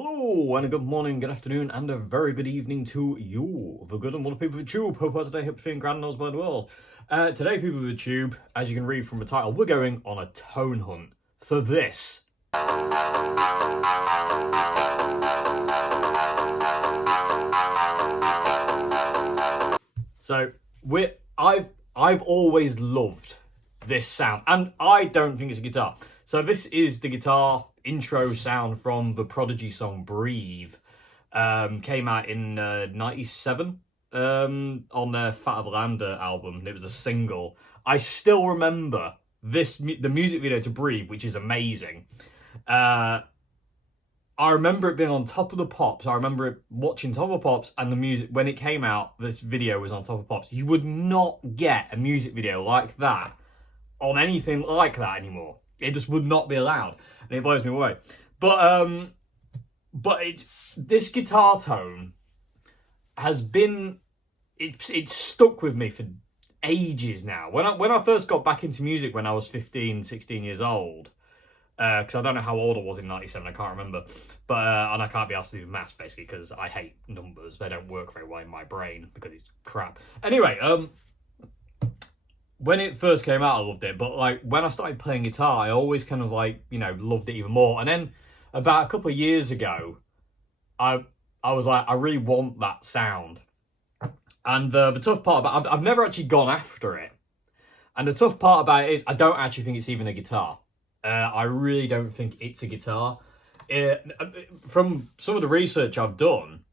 Hello, and a good morning, good afternoon, and a very good evening to you, the good and wonderful people of the tube. Hope today, hope you're feeling grand and by the world. Today, people of the tube, as you can read from the title, we're going on a tone hunt for this. So I've always loved this sound, and I don't think it's a guitar. So this is the guitar intro sound from the Prodigy song "Breathe." Came out in '97 on their Fat of Lander album. It was a single. I still remember the music video to "Breathe," which is amazing. I remember it being on Top of the Pops. I remember it watching Top of the Pops, and the music, when it came out, this video was on Top of Pops. You would not get a music video like that on anything like that anymore. It just would not be allowed, and it blows me away. But this guitar tone has been, it's stuck with me for ages now. When I first got back into music when I was 15, 16 years old, because I don't know how old I was in '97, I can't remember, but and I can't be asked to do maths basically because I hate numbers. They don't work very well in my brain because it's crap. Anyway, when it first came out, I loved it, but like when I started playing guitar, I always kind of like, you know, loved it even more. And then about a couple of years ago, I was like, I really want that sound. And the tough part about I've never actually gone after it, and the tough part about it is I don't actually think it's even a guitar. I really don't think it's a guitar. From some of the research I've done,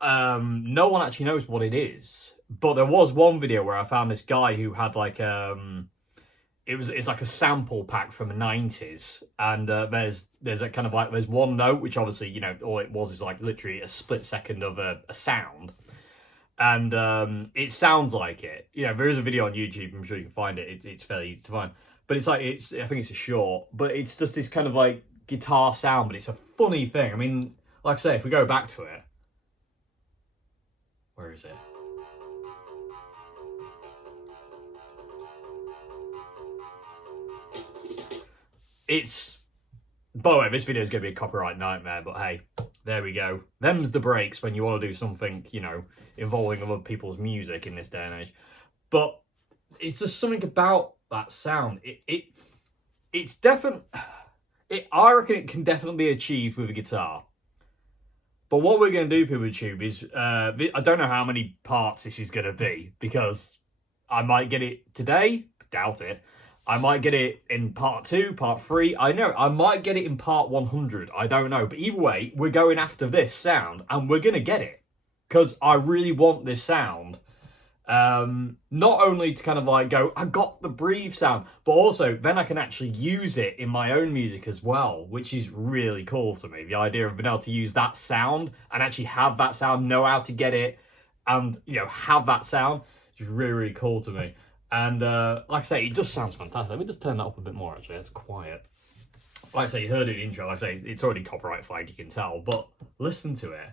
no one actually knows what it is. But there was one video where I found this guy who had like it's like a sample pack from the '90s, and there's a kind of like there's one note which obviously, you know, all it was is like literally a split second of a sound, and it sounds like it. You know, there is a video on YouTube. I'm sure you can find it. It's fairly easy to find. But it's like, I think it's a short, but it's just this kind of like guitar sound, but it's a funny thing. I mean, like I say, if we go back to it, where is it? It's, by the way, this video is going to be a copyright nightmare, but hey, there we go. Them's the breaks when you want to do something, you know, involving other people's music in this day and age. But it's just something about that sound. It's definitely, I reckon it can definitely be achieved with a guitar. But what we're going to do, people, YouTube, is I don't know how many parts this is going to be, because I might get it today, doubt it. I might get it in part 2, part 3. I know I might get it in part 100. I don't know, but either way, we're going after this sound, and we're going to get it because I really want this sound. Not only to kind of like go, I got the Breathe sound, but also then I can actually use it in my own music as well, which is really cool to me. The idea of being able to use that sound and actually have that sound, know how to get it, and, you know, have that sound is really, really cool to me. And like I say, it just sounds fantastic. Let me just turn that up a bit more, actually. It's quiet. Like I say, you heard it in the intro. Like I say, it's already copyright flagged, you can tell, but listen to it.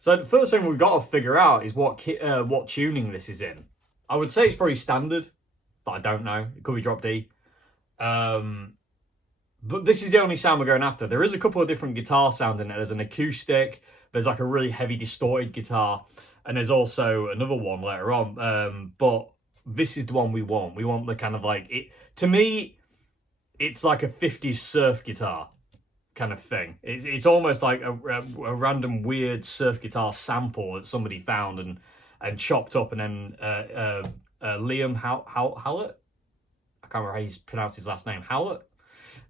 So the first thing we've got to figure out is what tuning this is in. I would say it's probably standard, but I don't know. It could be drop D. But this is the only sound we're going after. There is a couple of different guitar sounds in it. There's an acoustic, there's like a really heavy distorted guitar, and there's also another one later on. But this is the one we want. We want the kind of like, it. To me, it's like a 50s surf guitar kind of thing. It's almost like a random weird surf guitar sample that somebody found and chopped up, and then Liam Howlett, I can't remember how he's pronounced his last name, Howlett,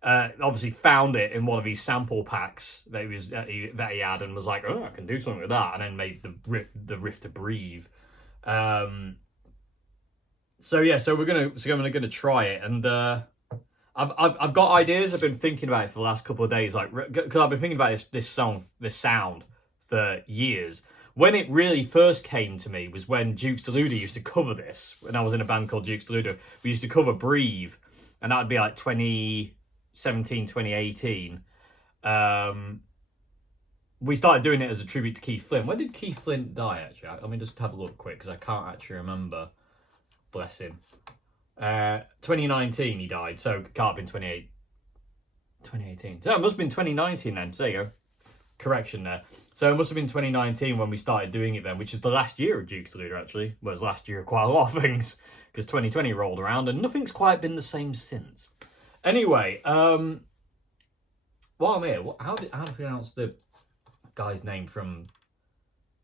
obviously found it in one of these sample packs that he had, and was like, oh, I can do something with that, and then made the riff to Breathe. So yeah, so I'm gonna try it, and I've got ideas. I've been thinking about it for the last couple of days, like, because I've been thinking about this sound for years. When it really first came to me was when Dukes Deluder used to cover this. When I was in a band called Dukes Deluder, we used to cover Breathe, and that would be like 2017, 2018. We started doing it as a tribute to Keith Flint. When did Keith Flint die, actually? Let me just have a look quick, because I can't actually remember. Bless him. 2019 he died, so it can't have been 2018. So it must have been 2019 then. So there you go. Correction there. So it must have been 2019 when we started doing it then, which is the last year of Duke's Leader actually. Well, it was last year of quite a lot of things, because 2020 rolled around and nothing's quite been the same since. Anyway, while I'm here, how do I pronounce the guy's name from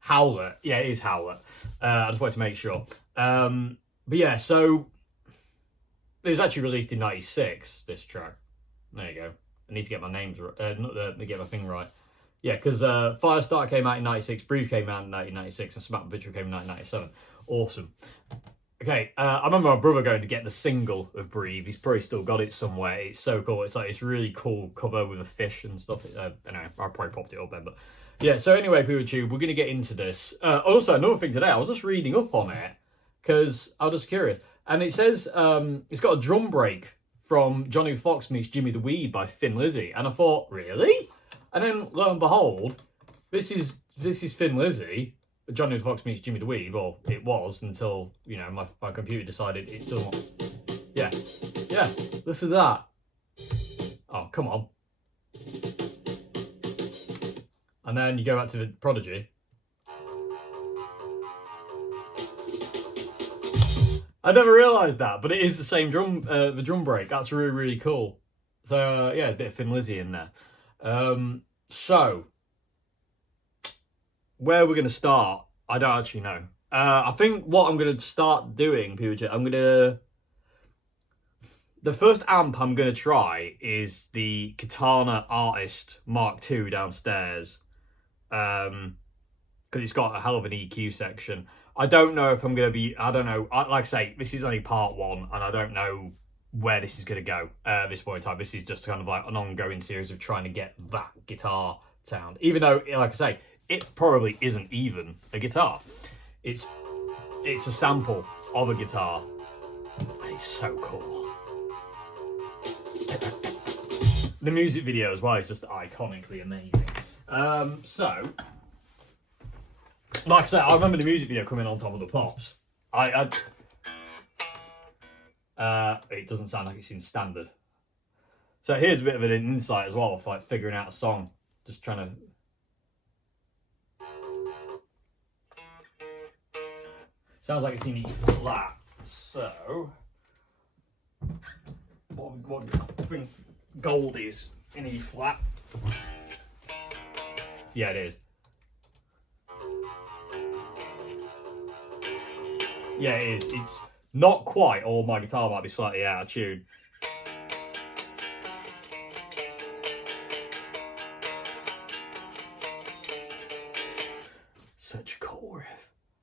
Howlett? Yeah, it is Howlett. I just wanted to make sure. But yeah, so it was actually released in '96. This track. There you go. I need to get my names right. Not get my thing right. Yeah, because Firestarter came out in '96, Breathe came out in 1996, and Smack Vigil came in 1997. Awesome. Okay, I remember my brother going to get the single of Breathe. He's probably still got it somewhere. It's so cool. It's like this really cool cover with a fish and stuff. I don't know. I probably popped it up then, but yeah. So anyway, PewDiePie, we're gonna get into this. Also, another thing today, I was just reading up on it because I was just curious, and it says it's got a drum break from Johnny Fox Meets Jimmy the Weed by Thin Lizzy, and I thought, really? And then lo and behold, this is Thin Lizzy. Johnny Fox Meets Jimmy the Weed. Well, it was until, you know, my computer decided it doesn't want. Yeah, listen to that. Oh, come on. And then you go back to the Prodigy. I never realised that, but it is the same drum, the drum break. That's really, really cool. So yeah, a bit of Thin Lizzy in there. So where we're going to start, I don't actually know. I think what I'm going to start doing, PewDiePie, the first amp I'm going to try is the Katana Artist Mark II downstairs. Because it's got a hell of an EQ section. I don't know if I'm going to be, I don't know. Like I say, this is only part one, and I don't know where this is going to go at this point in time. This is just kind of like an ongoing series of trying to get that guitar sound. Even though, like I say, it probably isn't even a guitar. It's a sample of a guitar. And it's so cool. The music video as well is just iconically amazing. So, like I said, I remember the music video coming on top of the Pops. It doesn't sound like it's in standard. So here's a bit of an insight as well of like figuring out a song. Just trying to. Sounds like it's in E flat. So, what I think gold is in E flat. Yeah, it is. Yeah, it is. It's not quite, or my guitar might be slightly out of tune. Such a cool riff.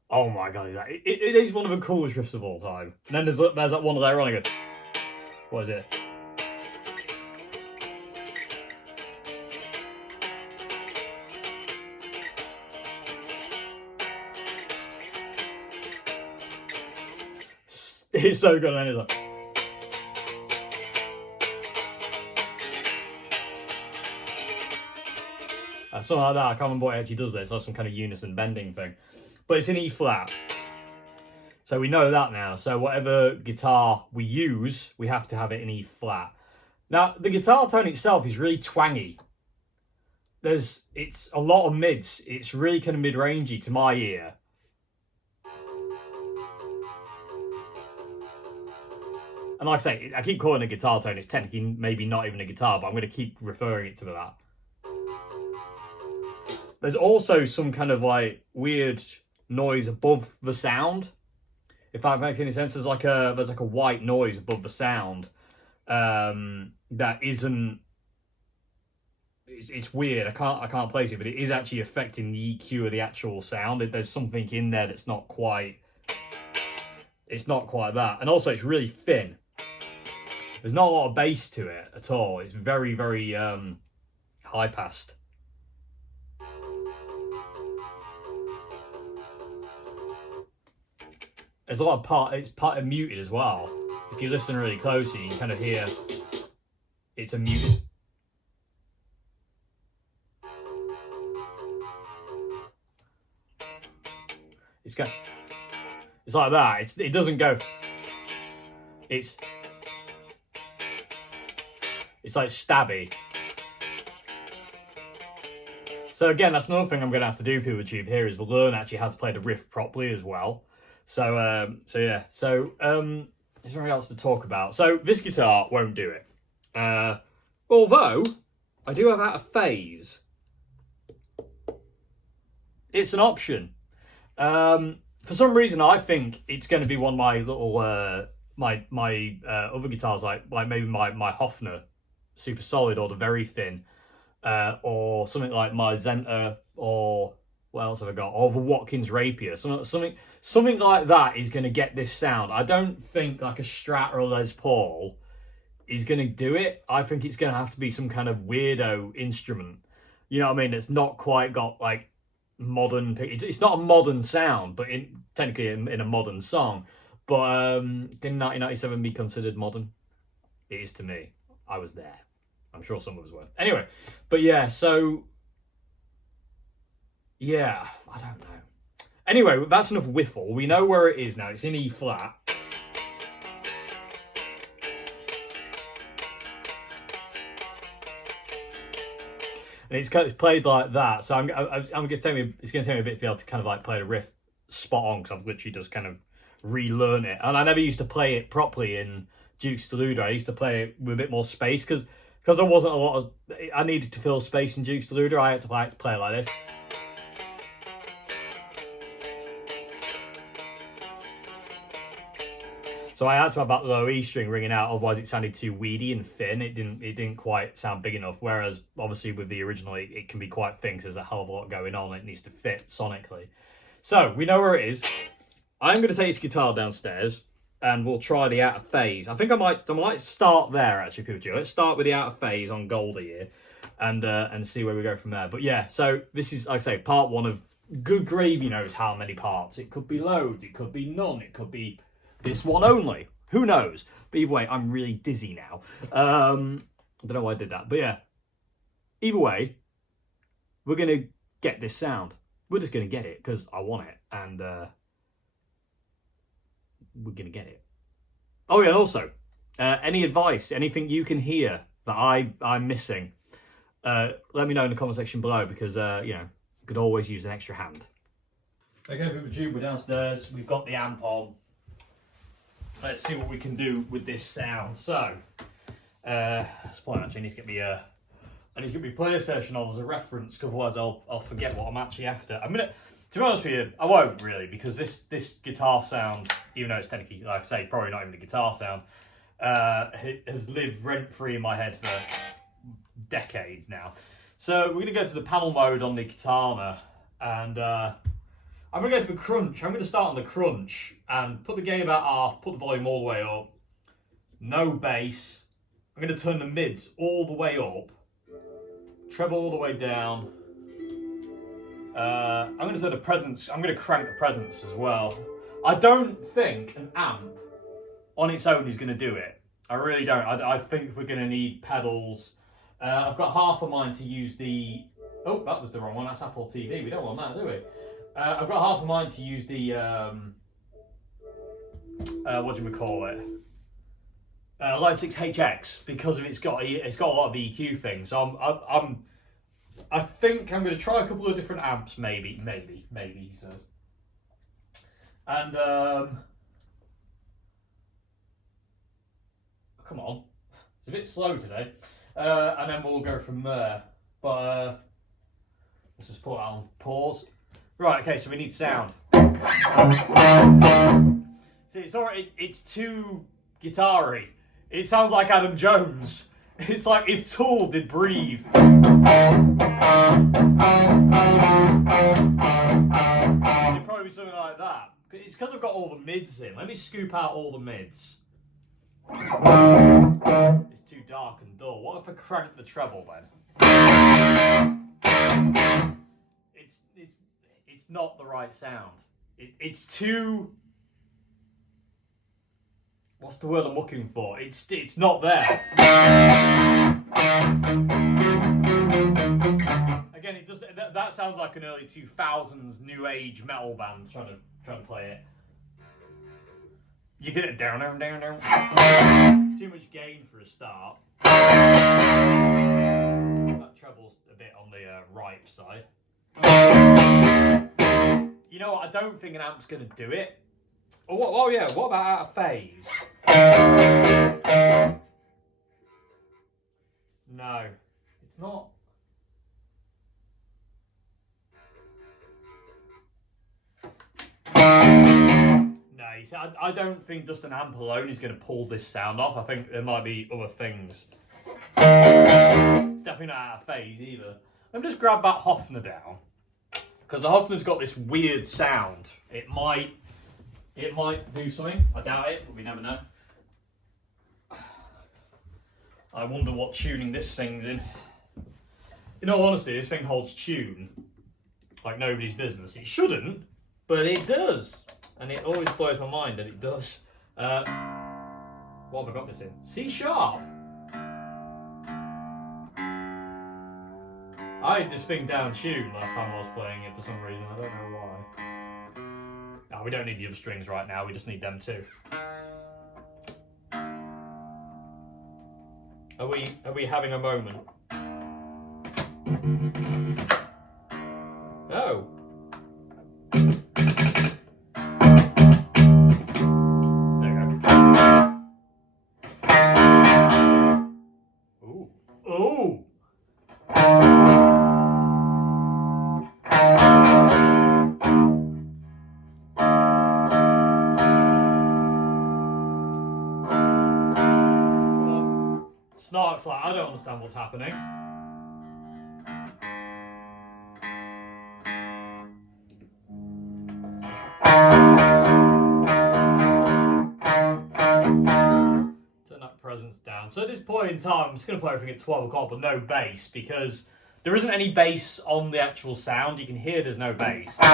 Oh my god, it is one of the coolest riffs of all time. And then there's that one later on, I go, what is it? It's so good, and then it's like. Something like that. I can't remember what it actually does there. It's like some kind of unison bending thing. But it's in E flat. So we know that now. So whatever guitar we use, we have to have it in E flat. Now, the guitar tone itself is really twangy. It's a lot of mids. It's really kind of mid-rangey to my ear. And like I say, I keep calling it a guitar tone. It's technically maybe not even a guitar, but I'm going to keep referring it to that. There's also some kind of like weird noise above the sound. If that makes any sense, there's like a white noise above the sound that isn't. It's weird. I can't place it, but it is actually affecting the EQ of the actual sound. There's something in there that's not quite. It's not quite that, and also it's really thin. There's not a lot of bass to it at all. It's very, very high passed. There's a lot of it's part of muted as well. If you listen really closely, you can kind of hear it's a muted. It's like that. It doesn't go. It's like stabby. So again, that's another thing I'm going to have to do, people tube here, is we'll learn actually how to play the riff properly as well. So yeah. So there's nothing else to talk about. So this guitar won't do it. Although I do have out of phase. It's an option. For some reason, I think it's going to be one of my little my other guitars, like maybe my Hofner Super Solid or the Very Thin, or something like my Zenta, or what else have I got? Or the Watkins Rapier, something like that is going to get this sound. I don't think like a Strat or a Les Paul is going to do it. I think it's going to have to be some kind of weirdo instrument. You know what I mean? It's not quite got like modern. It's not a modern sound, but technically in a modern song. But can 1997 be considered modern? It is to me. I was there. I'm sure some of us were. Anyway, but yeah, so yeah, I don't know. Anyway, that's enough whiffle. We know where it is now. It's in E flat. And it's played like that, so I'm going to take me. It's going to take me a bit to be able to kind of like play the riff spot on, because I've literally just kind of relearn it, and I never used to play it properly in Duke's Deluder. I used to play it with a bit more space because there wasn't a lot of. I needed to fill space in Duke's Deluder. I had to play it like this. So I had to have that low E string ringing out, otherwise it sounded too weedy and thin. It didn't quite sound big enough. Whereas obviously with the original, it can be quite thin because there's a hell of a lot going on. It needs to fit sonically. So we know where it is. I'm going to take this guitar downstairs and we'll try the out of phase. I think I might start there actually, people. Let's start with the out of phase on Goldie here, and see where we go from there. But yeah, so this is, like I say, part one of good gravy knows how many parts. It could be loads, it could be none, it could be this one only. Who knows? But either way, I'm really dizzy now. I don't know why I did that. But yeah, either way, we're going to get this sound. We're just going to get it because I want it. And we're going to get it. Oh yeah, and also, any advice, anything you can hear that I'm missing, let me know in the comment section below, because, you know, could always use an extra hand. Okay, people, we're downstairs. We've got the amp on. Let's see what we can do with this sound. So, this point actually, I need to get me PlayStation on as a reference, because otherwise I'll forget what I'm actually after. To be honest with you, I won't really, because this guitar sound, even though it's technically, like I say, probably not even a guitar sound, has lived rent-free in my head for decades now. So we're going to go to the panel mode on the Katana, and I'm going to go to the crunch. I'm going to start on the crunch and put the gain about half, put the volume all the way up, no bass. I'm going to turn the mids all the way up, treble all the way down. I'm going to turn the presence, I'm going to crank the presence as well. I don't think an amp on its own is going to do it. I really don't. I think we're going to need pedals. I've got half of mine to use the... Oh, that was the wrong one. That's Apple TV. We don't want that, do we? I've got half of mine to use the... what do we call it? Line 6 HX, because of it's got a lot of EQ things. So I think I'm going to try a couple of different amps, maybe, he says. And, come on. It's a bit slow today. And then we'll go from there. But, let's just put that on pause. Right, okay, so we need sound. See, it's already, it's too guitar-y. It sounds like Adam Jones. It's like if Tool did Breathe. It'd probably be something like that. It's because I've got all the mids in. Let me scoop out all the mids. It's too dark and dull. What if I crank the treble then? It's not the right sound. It's too... What's the word I'm looking for? It's not there. Again, it does. That sounds like an early 2000s new age metal band trying to play it. You get it down. Too much gain for a start. That treble's a bit on the ripe side. You know what? I don't think an amp's going to do it. Oh yeah, what about out of phase? No, it's not. No, you see, I don't think just an amp alone is going to pull this sound off. I think there might be other things. It's definitely not out of phase either. Let me just grab that Hofner down, because the Hofner's got this weird sound. It might do something. I doubt it, but we never know. I wonder what tuning this thing's in. In all honesty, this thing holds tune like nobody's business. It shouldn't, but it does. And it always blows my mind that it does. What have I got this in? C sharp. I had this thing down tune last time I was playing it for some reason. I don't know why. Oh, we don't need the other strings right now. We just need them too. Are we having a moment? Oh. There we go. Ooh. Ooh. Snark's like, I don't understand what's happening. Turn that presence down. So at this point in time, I'm just going to play everything at 12 o'clock, but no bass, because there isn't any bass on the actual sound. You can hear there's no bass. Need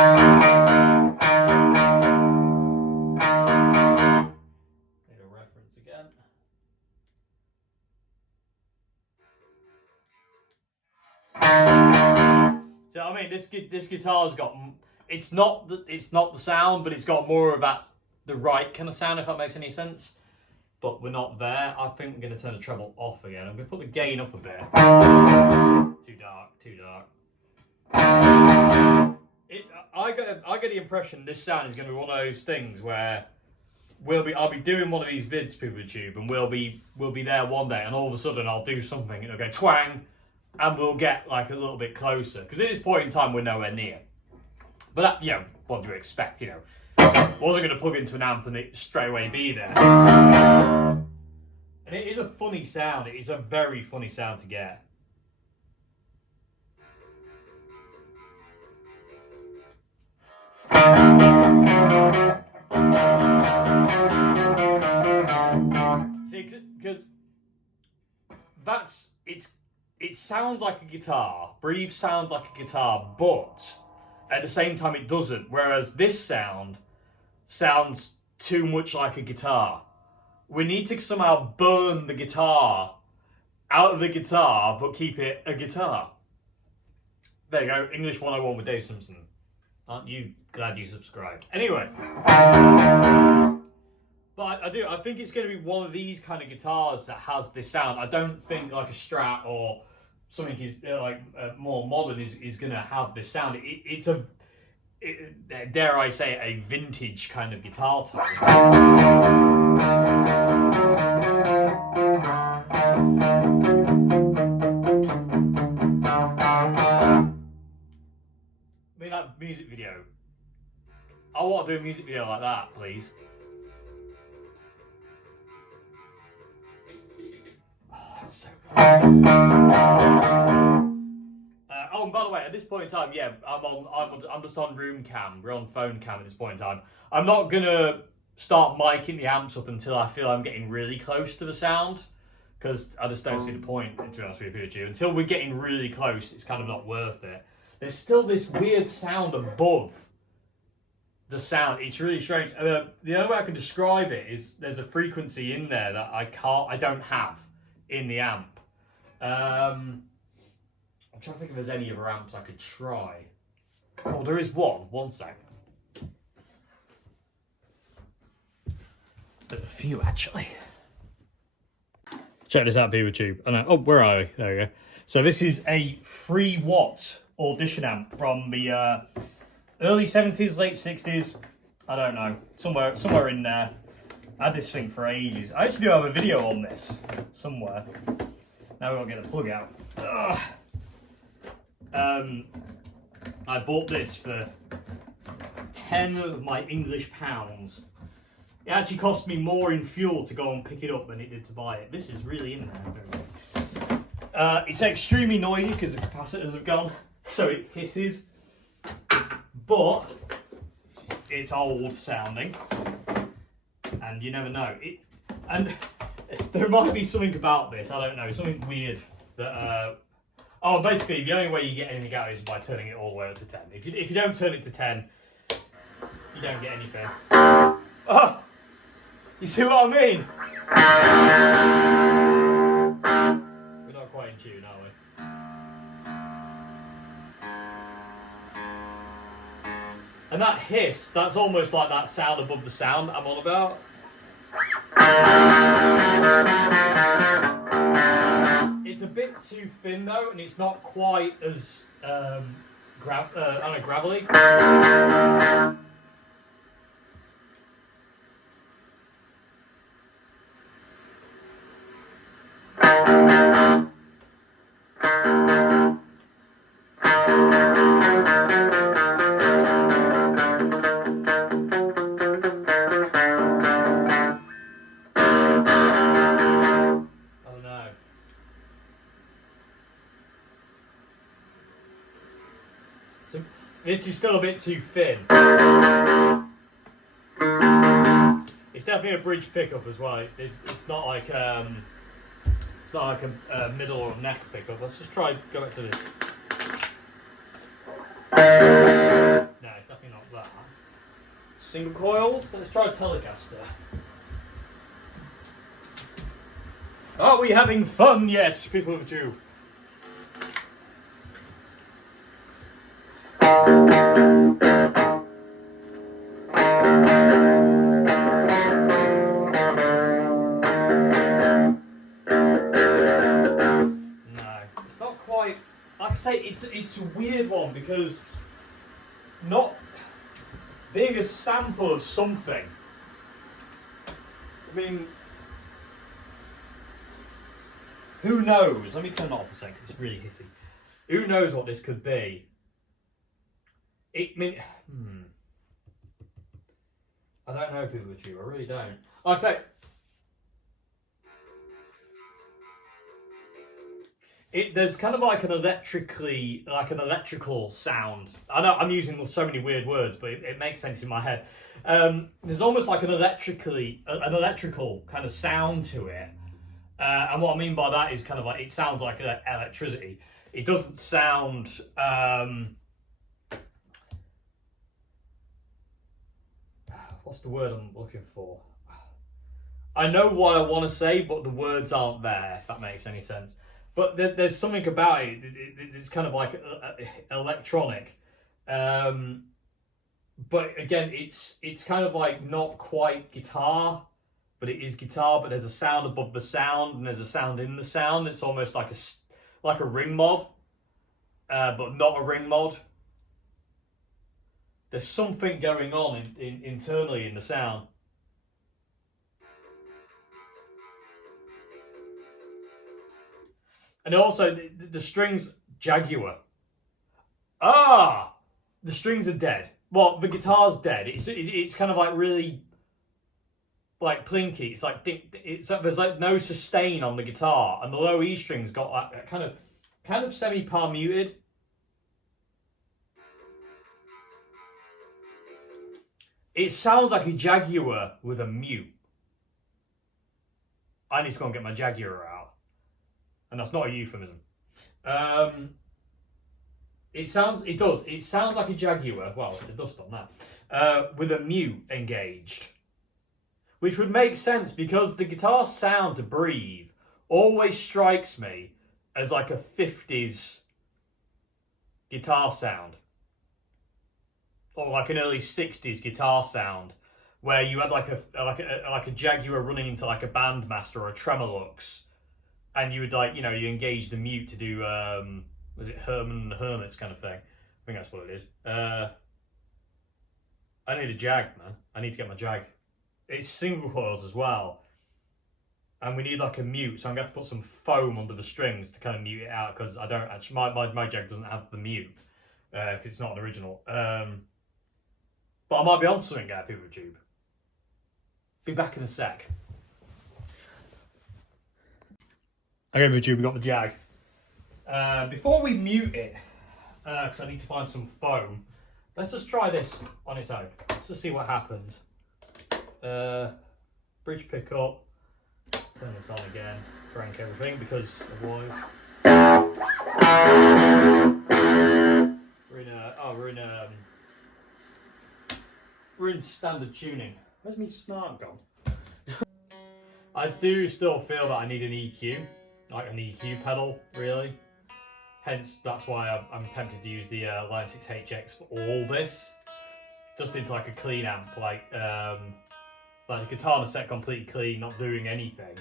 a reference again. So I mean, this guitar's got, it's not the sound, but it's got more of that the right kind of sound, if that makes any sense. But we're not there. I think we're going to turn the treble off again. I'm going to put the gain up a bit. Too dark. I get the impression this sound is going to be one of those things where I'll be doing one of these vids, people with tube, and we'll be there one day, and all of a sudden I'll do something, and it'll go twang, and we'll get like a little bit closer, because at this point in time we're nowhere near. But that, you know, what do you expect? You know, I wasn't going to plug into an amp and it straight away be there. And it is a funny sound. It is a very funny sound to get. See, because it sounds like a guitar. Breathe sounds like a guitar, but at the same time it doesn't. Whereas this sound sounds too much like a guitar. We need to somehow burn the guitar out of the guitar, but keep it a guitar. There you go, English 101 with Dave Simpson. Aren't you glad you subscribed? Anyway. But I think it's going to be one of these kind of guitars that has this sound. I don't think like a Strat or something more modern is going to have this sound. It's dare I say, a vintage kind of guitar tone. I mean, that music video. I want to do a music video like that, please. It's so good. Oh, and by the way, at this point in time, yeah, I'm just on room cam. We're on phone cam at this point in time. I'm not gonna start miking the amps up until I feel I'm getting really close to the sound, because I just don't see the point, to be honest with you. Until we're getting really close, it's kind of not worth it. There's still this weird sound above the sound. It's really strange. The only way I can describe it is there's a frequency in there that I don't have in the amp. I'm trying to think if there's any other amps I could try. Oh, there is one. One sec. There's a few actually. Check this out, PeeWeeTube. Oh, where are we? There we go. So this is a 3-watt audition amp from the early 70s, late 60s. I don't know, somewhere in there. I had this thing for ages. I actually do have a video on this somewhere. Now we won't get the plug out. I bought this for 10 of my English pounds. It actually cost me more in fuel to go and pick it up than it did to buy it. This is really in there. It's extremely noisy because the capacitors have gone, so it hisses. But it's old sounding, and you never know. And there might be something about this, I don't know, something weird that. Oh, basically, the only way you get anything out is by turning it all the way up to 10. If you don't turn it to 10, you don't get anything. Oh, you see what I mean? We're not quite in tune, are we? And that hiss, that's almost like that sound above the sound I'm on about. It's a bit too thin though, and it's not quite as gravelly. So this is still a bit too thin. It's definitely a bridge pickup as well. It's not like a middle or neck pickup. Let's just try go back to this. No, it's definitely not that. Single coils. Let's try a Telecaster. Are we having fun yet, people of Jew? Like I say, it's a weird one because not being a sample of something. I mean, who knows? Let me turn it off a second. It's really hissy. Who knows what this could be? I don't know, PeeWeeTube. I really don't. Like I say. There's kind of like an electrical sound. I know I'm using so many weird words, but it makes sense in my head. There's almost like an electrical kind of sound to it. And what I mean by that is kind of like, it sounds like electricity. It doesn't sound, what's the word I'm looking for? I know what I want to say, but the words aren't there, if that makes any sense. But there's something about it. It's kind of like electronic, but again, it's kind of like not quite guitar, but it is guitar. But there's a sound above the sound, and there's a sound in the sound. It's almost like a ring mod, but not a ring mod. There's something going on internally in the sound. And also, the strings, Jaguar. The strings are dead. Well, the guitar's dead. It's kind of like really, like plinky. It's like there's like no sustain on the guitar, and the low E strings got like kind of semi-par muted. It sounds like a Jaguar with a mute. I need to go and get my Jaguar out. And that's not a euphemism. It sounds like a Jaguar. Well, the dust on that. With a mute engaged, which would make sense because the guitar sound to Breathe always strikes me as like a 50s guitar sound, or like an early 60s guitar sound, where you had like a Jaguar running into like a bandmaster or a Tremolux, and you would like you engage the mute to do was it Herman and the Hermits kind of thing? I think that's what it is. I need a Jag, man. I need to get my Jag. It's single coils as well, and we need like a mute, so I'm going to have to put some foam under the strings to kind of mute it out, because I don't actually my Jag doesn't have the mute because it's not an original. But I might be on something there, people of Tube. Be back in a sec. Okay, people of Tube, we got the Jag. Before we mute it, because I need to find some foam, let's just try this on its own. Let's just see what happens. Bridge pickup. Turn this on again. Crank everything, because otherwise we're in standard tuning. Where's my snark gone? I do still feel that I need an EQ, like an EQ pedal, really. Hence, that's why I'm tempted to use the Line 6 HX for all this, just into like a clean amp, like the guitar set completely clean, not doing anything,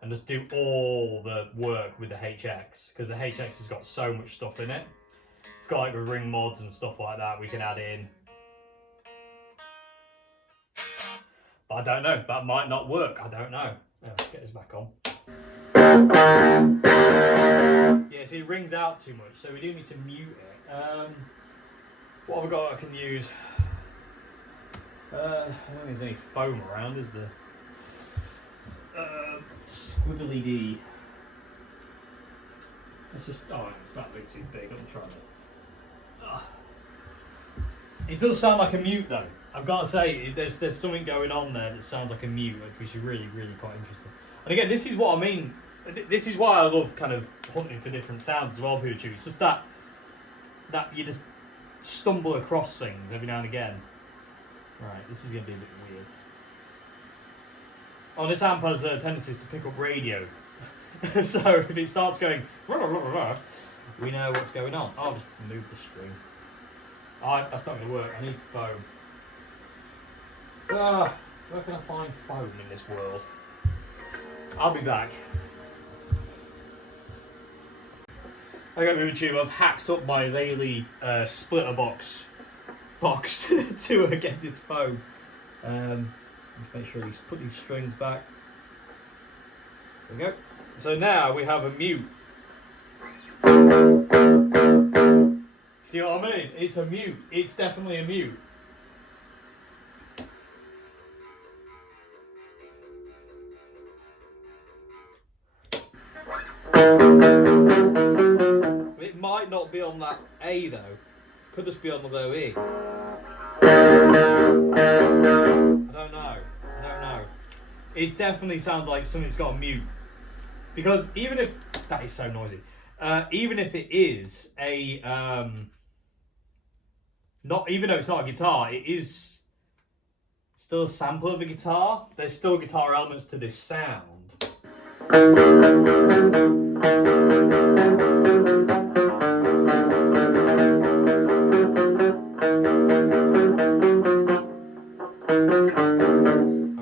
and just do all the work with the HX, because the HX has got so much stuff in it. It's got like the ring mods and stuff like that we can add in. But I don't know, that might not work, I don't know. Yeah, let's get this back on. Yeah, see, it rings out too much, so we do need to mute it. What have I got I can use? I don't think there's any foam around, is there? Squiggly D. Let's just. Oh, it's not too big. I'm trying to. It does sound like a mute, though. I've got to say, there's something going on there that sounds like a mute, which is really, really quite interesting. And again, this is what I mean. This is why I love kind of hunting for different sounds as well, Poochoo. It's just that you just stumble across things every now and again. Right, this is going to be a bit weird. Oh, this amp has tendencies to pick up radio. So if it starts going, rah, rah, rah, rah, we know what's going on. I'll just move the string. That's not going to work. I need foam. Where can I find foam in this world? I'll be back. Okay, YouTube, I've hacked up my Lely splitter box to get this foam. Make sure you put these strings back. There we go. So now we have a mute. See what I mean? It's a mute. It's definitely a mute. It might not be on that A though. Could just be on the low E. I don't know. It definitely sounds like something's got a mute. Because even if that is so noisy, even if it is a even though it's not a guitar, it is still a sample of a guitar. There's still guitar elements to this sound. I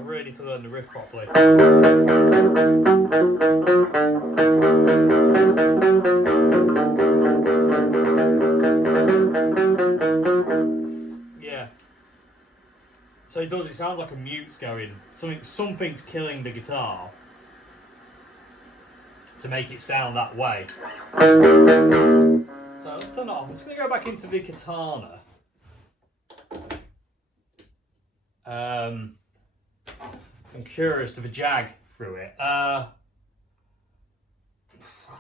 really need to learn the riff properly. Yeah. So it does, it sounds like a mute's going. Something's killing the guitar to make it sound that way. So let's turn it off. I'm just going to go back into the Katana. I'm curious to the Jag through it. I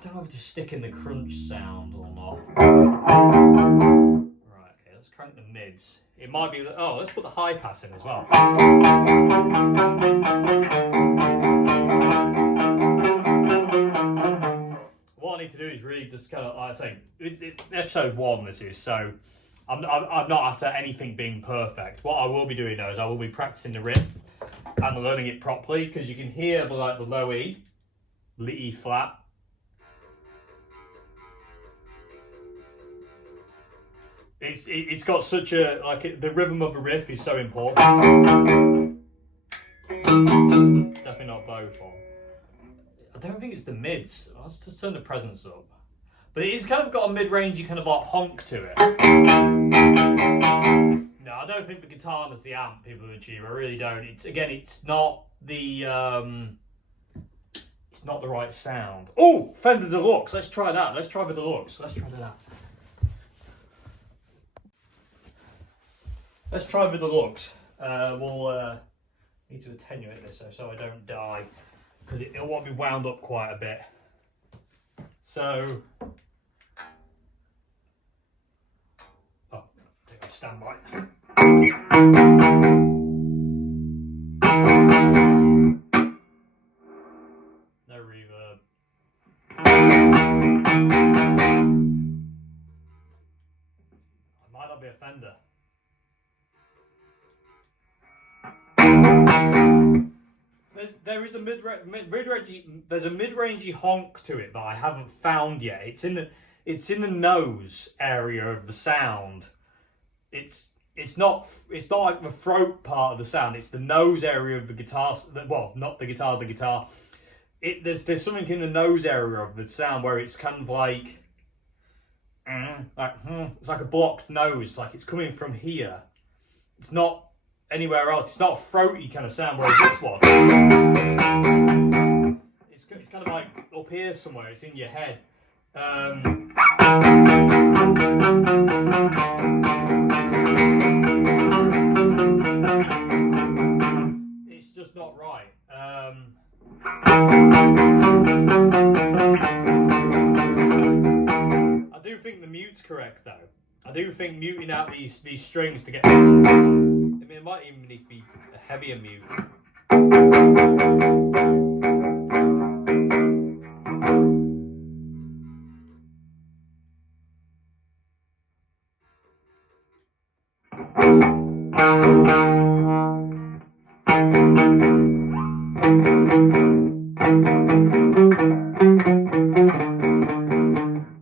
don't know if to stick in the crunch sound or not. Right, okay, let's crank the mids. It might be, oh, let's put the high pass in as well. What I need to do is really just kind of, like I say, it's episode 1 this is, so I'm not after anything being perfect. What I will be doing though is I will be practicing the riff and learning it properly, because you can hear the low E, the E flat. It's got such a, the rhythm of the riff is so important. Definitely not both on. I don't think it's the mids. Let's just turn the presence up. But it is kind of got a mid-rangey kind of like honk to it. No, I don't think the guitar is the amp people would achieve. I really don't. It's not the it's not the right sound. Oh, Fender Deluxe. Let's try that. Let's try the Deluxe. Let's try that. Let's try the Deluxe. We'll need to attenuate this so I don't die, because it'll want me wound up quite a bit. So, take a standby. No reverb. It might not be a Fender. There is a there's a mid-rangey honk to it that I haven't found yet. It's in the nose area of the sound. It's not like the throat part of the sound. It's the nose area of the guitar. Well, not the guitar. The guitar. There's something in the nose area of the sound where it's kind of like it's like a blocked nose. Like it's coming from here. It's not anywhere else. It's not a throaty kind of sound, whereas this one, it's kind of like up here somewhere. It's in your head. It's just not right. I do think the mute's correct though. I do think muting out these strings to get. I mean, it might even need to be a heavier mute.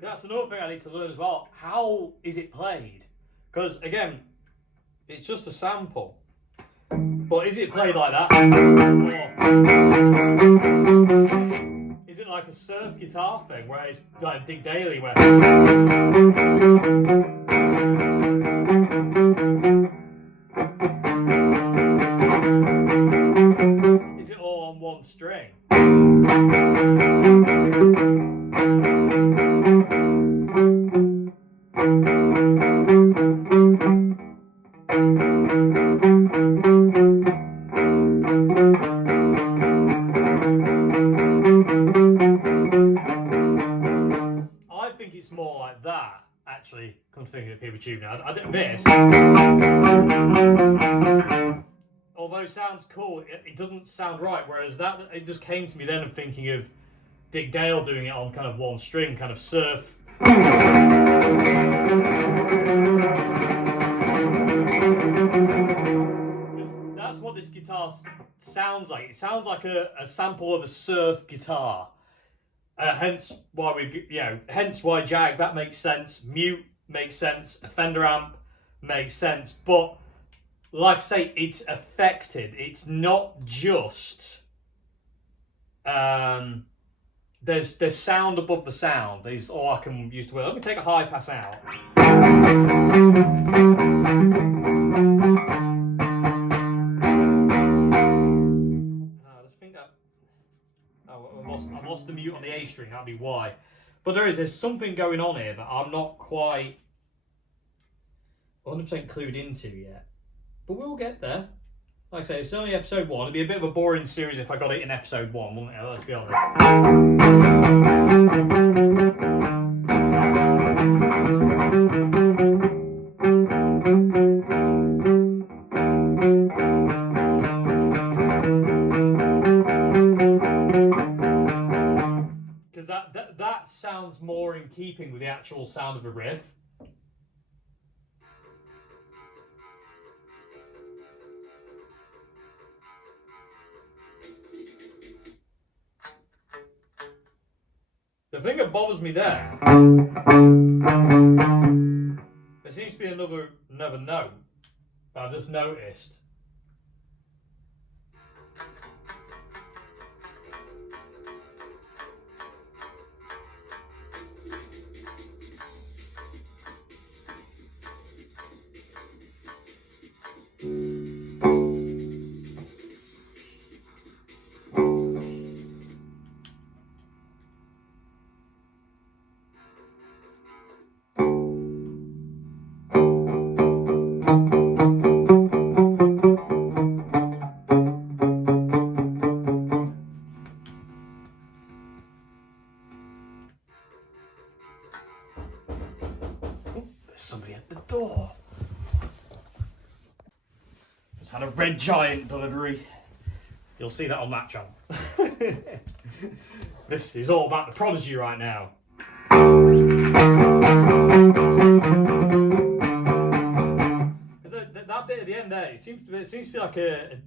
That's another thing I need to learn as well. How is it played? Because again, it's just a sample. But is it played like that? Or is it like a surf guitar thing where it's like Dick Daly where is it all on one string? More like that, actually. Come to think of it, people tune now. I think this, although it sounds cool, it doesn't sound right. Whereas that, it just came to me then of thinking of Dick Dale doing it on kind of one string, kind of surf. That's what this guitar sounds like. It sounds like a sample of a surf guitar. Hence why Jag, that makes sense. Mute makes sense. A Fender amp makes sense. But like I say, it's affected. It's not just there's sound above the sound. Is all I can use to. Let me take a high pass out. I've lost the mute on the A string, that'd be why. But there's something going on here that I'm not quite 100% clued into yet. But we'll get there. Like I say, it's only episode 1. It'd be a bit of a boring series if I got it in episode 1, wouldn't it? Let's be honest. That sounds more in keeping with the actual sound of a riff. The thing that bothers me there seems to be another note that I've just noticed. Somebody at the door. Just had a red giant delivery. You'll see that on that channel. This is all about the Prodigy right now. That bit at the end there, it seems to be like a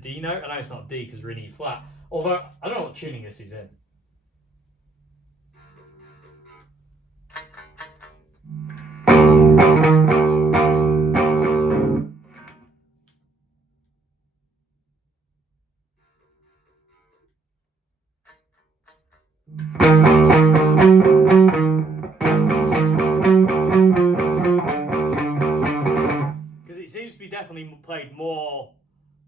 D note. I know it's not D because we're in E flat. Although I don't know what tuning this is in. Definitely played more.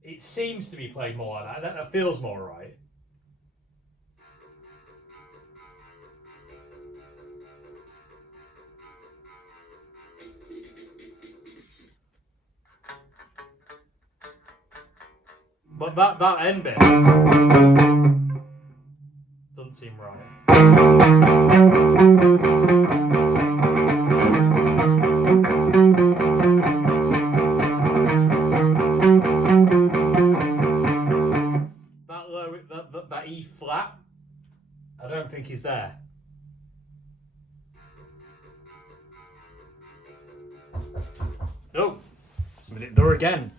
It seems to be played more like that. That feels more right. But that end bit doesn't seem right. That E flat, I don't think is there. Oh, somebody at the door again.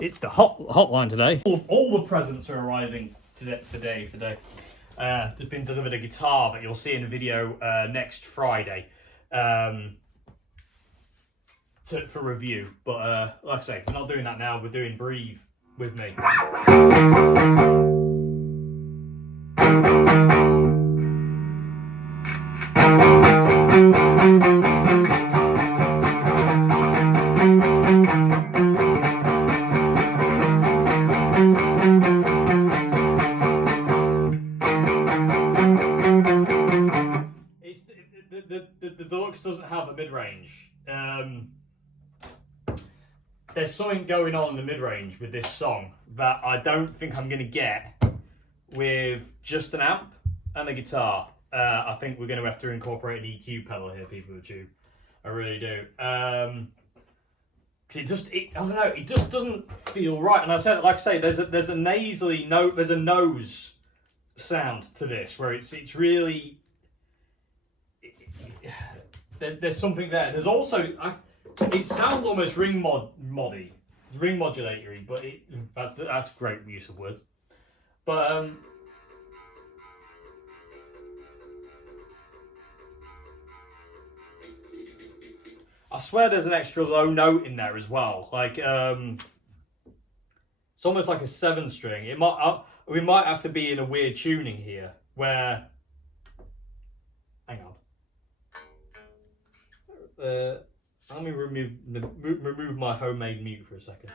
It's the hotline today. All the presents are arriving today. There's been delivered a guitar that you'll see in a video next Friday for review. But like I say, we're not doing that now. We're doing Breathe with me. The Deluxe doesn't have a mid-range. There's something going on in the mid-range with this song that I don't think I'm going to get with just an amp and a guitar. I think we're going to have to incorporate an EQ pedal here, people of the tube. I really do. I don't know, it just doesn't feel right. And I said, like I say, there's a nasally note, there's a nose sound to this where it's really. There's something there. There's also it sounds almost ring modulatory, but that's a great use of words. But I swear there's an extra low note in there as well. Like it's almost like a 7-string. We might have to be in a weird tuning here where. Hang on. Let me remove my homemade mute for a second.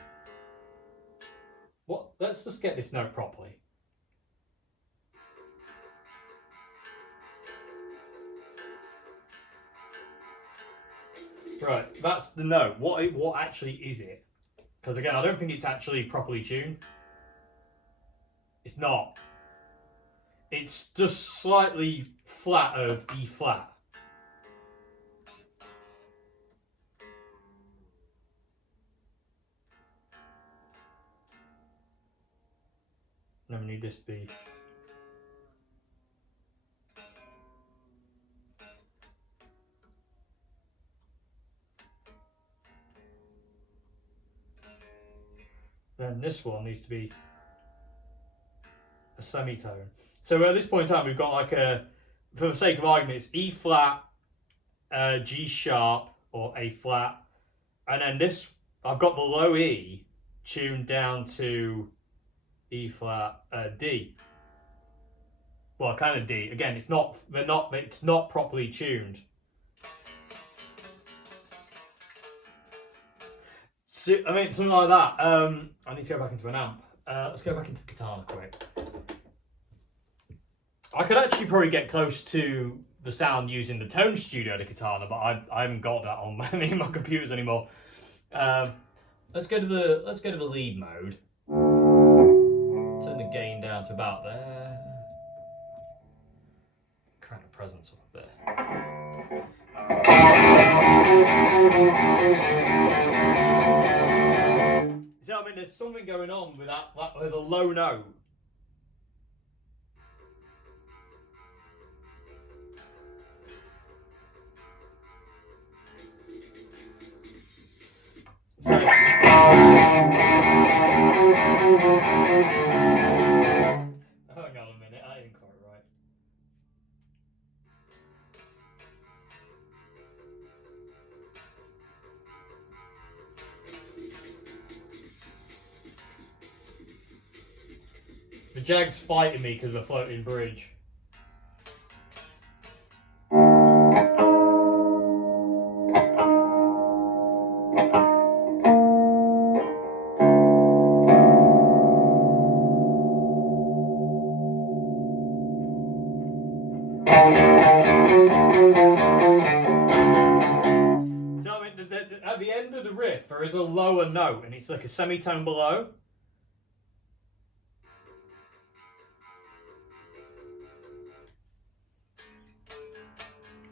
What? Let's just get this note properly. Right, that's the note. What actually is it? Because again, I don't think it's actually properly tuned. It's not. It's just slightly flat of E flat. Then we need this to be. Then this one needs to be a semitone. So at this point in time, we've got like for the sake of argument, it's E flat, G sharp, or A flat, and then this, I've got the low E tuned down to E flat, D. Well, kind of D. Again, it's not properly tuned. So, I mean, something like that. I need to go back into an amp. Let's go back into Katana quick. I could actually probably get close to the sound using the Tone Studio to Katana, but I haven't got that on any of my computers anymore. Let's go to the lead mode. Turn the gain down to about there. Crank the presence up a bit. See, I mean, there's something going on with that. There's a low note. So, hang on a minute, I ain't quite right. The Jag's fighting me because of the floating bridge. So I mean, at the end of the riff, there is a lower note, and it's like a semitone below.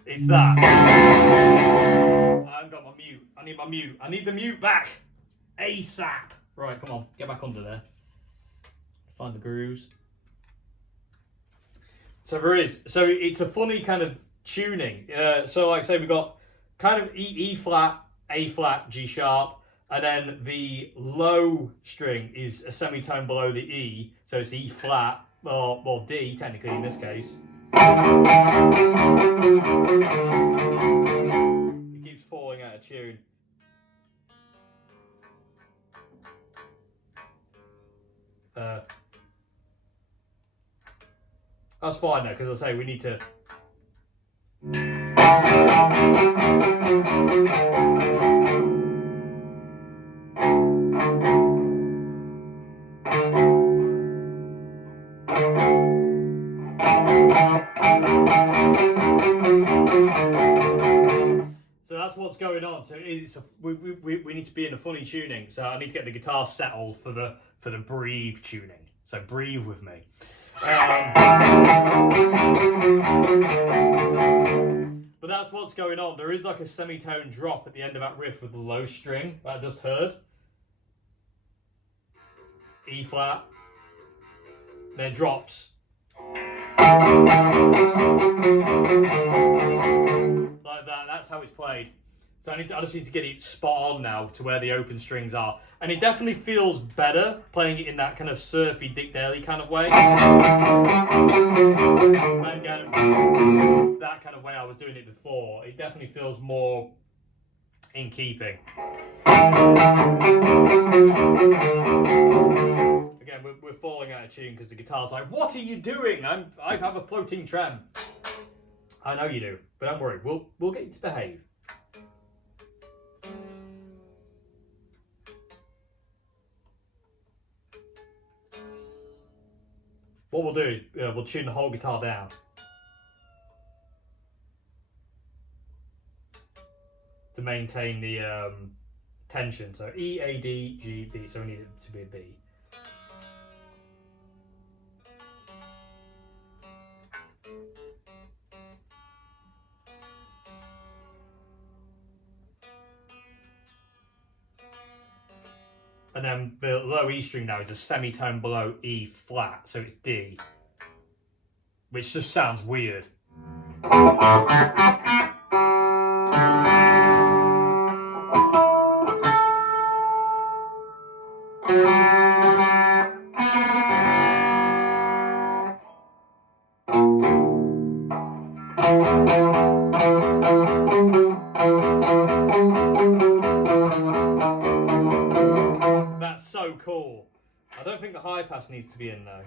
It's that. I haven't got my mute. I need my mute. I need the mute back. ASAP. Right, come on. Get back under there. Find the grooves. So there is. So it's a funny kind of tuning. So like I say, we've got kind of E flat, A flat, G sharp. And then the low string is a semitone below the E. So it's E flat, or well, D technically in this case. It keeps falling out of tune. That's fine though, because I say we need to. So that's what's going on. So we need to be in a funny tuning. So I need to get the guitar settled for the breathe tuning. So breathe with me. But that's what's going on. There is like a semitone drop at the end of that riff with the low string that I just heard. E flat. Then it drops. Like that. That's how it's played. So I just need to get it spot on now to where the open strings are. And it definitely feels better playing it in that kind of surfy Dick Daly kind of way. And that kind of way I was doing it before. It definitely feels more in keeping. Again, we're falling out of tune because the guitar's like, what are you doing? I have a floating trem. I know you do, but don't worry, we'll get you to behave. What we'll do is we'll tune the whole guitar down. To maintain the tension. So E, A, D, G, B. So we need it to be a B. And then the low E string now is a semitone below E flat, so it's D, which just sounds weird. That's so cool. I don't think the high pass needs to be in though.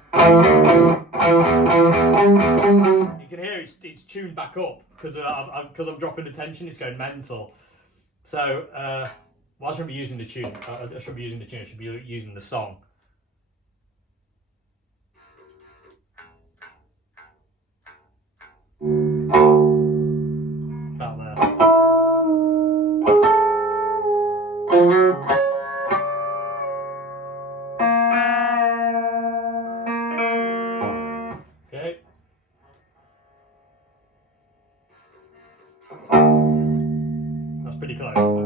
You can hear it's tuned back up because I'm dropping the tension. It's going mental. So well, I shouldn't be using the tune. I shouldn't be using the tune. I should be using the song. About there. Okay. That's pretty Pretty close.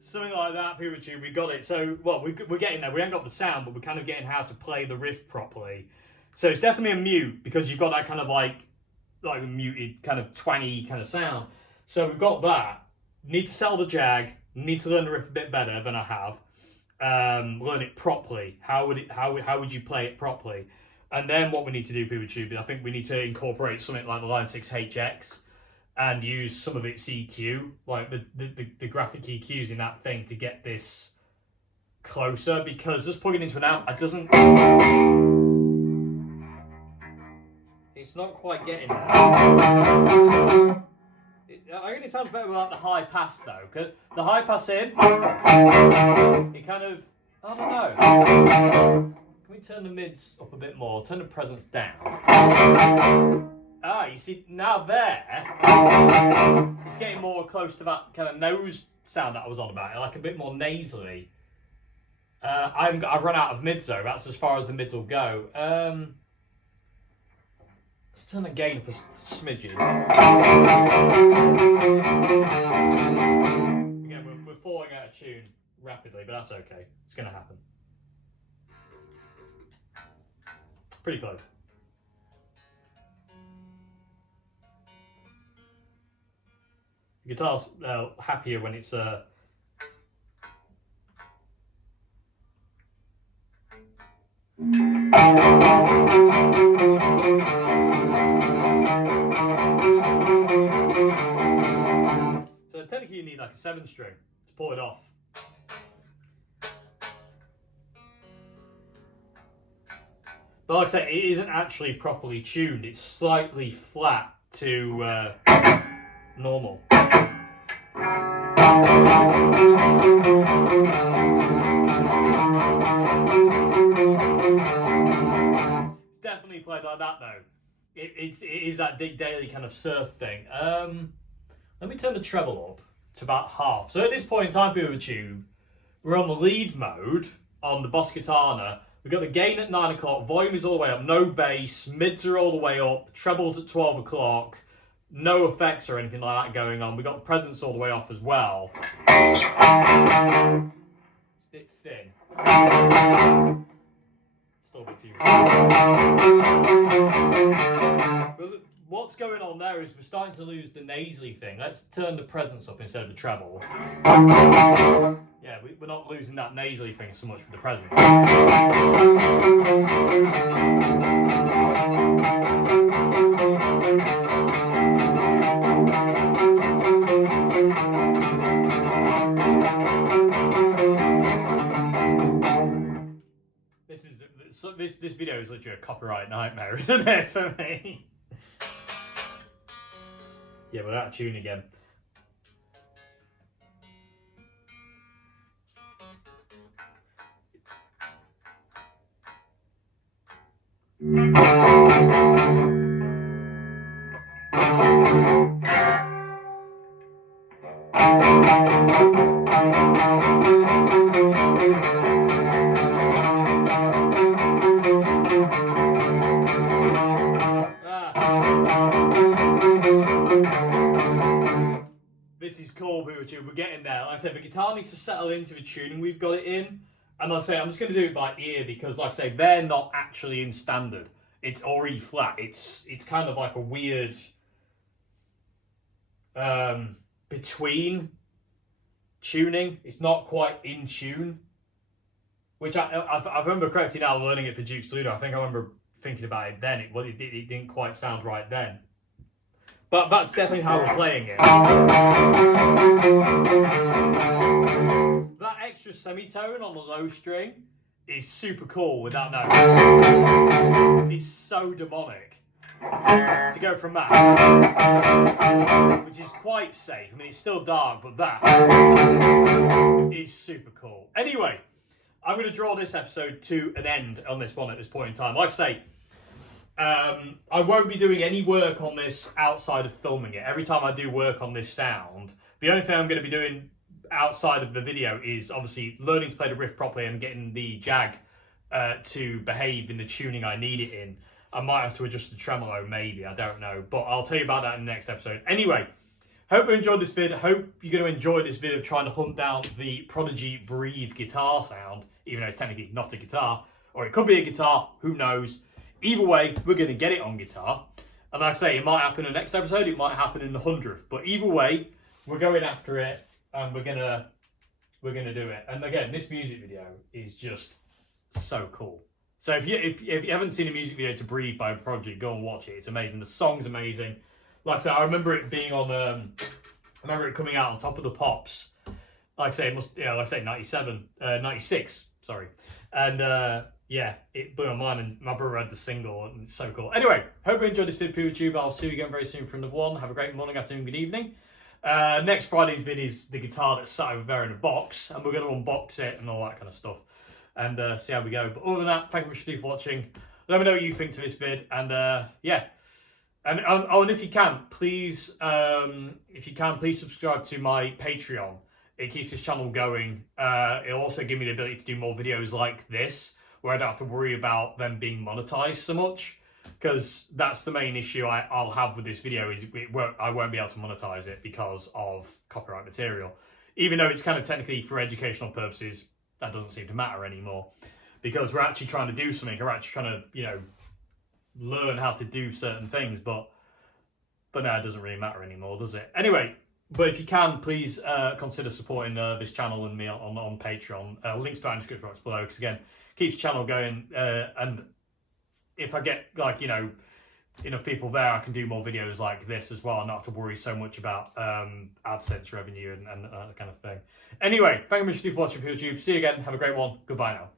Something like that, Prodigy, we got it. So, well, we're getting there. We haven't got the sound, but we're kind of getting how to play the riff properly. So it's definitely a mute because you've got that kind of like a muted kind of twangy kind of sound. So we've got that. Need to sell the Jag. Need to learn the riff a bit better than I have. Learn it properly. How would you play it properly? And then what we need to do, Prodigy, I think we need to incorporate something like the Line 6 HX. And use some of its EQ, like the graphic EQs in that thing to get this closer, because just plugging into an amp, it doesn't... It's not quite getting there. I think it sounds better without the high pass though, because the high pass in, it kind of, I don't know. Can we turn the mids up a bit more? Turn the presence down. Ah, you see, now there, it's getting more close to that kind of nose sound that I was on about, like a bit more nasally. I've run out of mids though, that's as far as the mids will go. Let's turn the gain up a smidgen. Again, we're falling out of tune rapidly, but that's okay. It's going to happen. Pretty close. The guitar's happier when it's So technically you need like a 7-string to pull it off. But like I say, it isn't actually properly tuned. It's slightly flat to normal. It's definitely played like that though. It is that Dick Daly kind of surf thing. Let me turn the treble up to about half. So at this point in time, Prodigy, we're on the lead mode on the Boss Guitar. We've got the gain at 9 o'clock, volume is all the way up, no bass, mids are all the way up, treble's at 12 o'clock, no effects or anything like that going on. We've got the presence all the way off as well. It's a bit thin. Still a bit too thin. What's going on there is we're starting to lose the nasally thing. Let's turn the presence up instead of the treble. Yeah, we're not losing that nasally thing so much with the presence. This video is literally a copyright nightmare, isn't it, for me? Yeah, we're out of tune again. This is cool, we're getting there. Like I said, the guitar needs to settle into the tuning we've got it in. And like I say, I'm just going to do it by ear because, like I say, they're not actually in standard. It's already flat. It's kind of like a weird between tuning. It's not quite in tune. Which I remember correctly now, learning it for Duke's Ludo. I think I remember thinking about it then. It didn't quite sound right then. But that's definitely how we're playing it. That extra semitone on the low string is super cool with that note. It's so demonic to go from that, which is quite safe. I mean, it's still dark, but that is super cool. Anyway, I'm going to draw this episode to an end on this one at this point in time. Like I say, I won't be doing any work on this outside of filming it. Every time I do work on this sound, the only thing I'm going to be doing outside of the video is obviously learning to play the riff properly and getting the Jag to behave in the tuning I need it in. I might have to adjust the tremolo, maybe, I don't know. But I'll tell you about that in the next episode. Anyway, hope you enjoyed this vid. Hope you're going to enjoy this vid of trying to hunt down the Prodigy Breathe guitar sound, even though it's technically not a guitar. Or it could be a guitar, who knows. Either way, we're going to get it on guitar. And like I say, it might happen in the next episode, it might happen in the 100th. But either way, we're going after it, and we're gonna do it. And again, this music video is just so cool. So if you haven't seen a music video to Breathe by Prodigy, go and watch it. It's amazing. The song's amazing. Like I said, I remember it being on. I remember it coming out on Top of the Pops. Like I say, it must. Yeah, like I say, 96. Sorry, and yeah, it blew my mind. And my brother had the single, and it's so cool. Anyway, hope you enjoyed this video, YouTube. I'll see you again very soon for another one. Have a great morning, afternoon, good evening. Next Friday's vid is the guitar that's sat over there in a box, and we're going to unbox it and all that kind of stuff, and see how we go. But other than that, thank you very much for watching. Let me know what you think to this vid, and yeah. And oh, and if you can, please subscribe to my Patreon. It keeps this channel going. It'll also give me the ability to do more videos like this, where I don't have to worry about them being monetized so much. Because that's the main issue I'll have with this video, is I won't be able to monetize it because of copyright material. Even though it's kind of technically for educational purposes, that doesn't seem to matter anymore. Because we're actually trying to do something, we're actually trying to, you know, learn how to do certain things, but no, it doesn't really matter anymore, does it? Anyway, but if you can, please consider supporting this channel and me on Patreon. Links to our description box below, because again, keeps the channel going, and if I get, like, you know, enough people there, I can do more videos like this as well, and not have to worry so much about AdSense revenue and that kind of thing. Anyway, thank you very much for watching, YouTube. See you again. Have a great one. Goodbye now.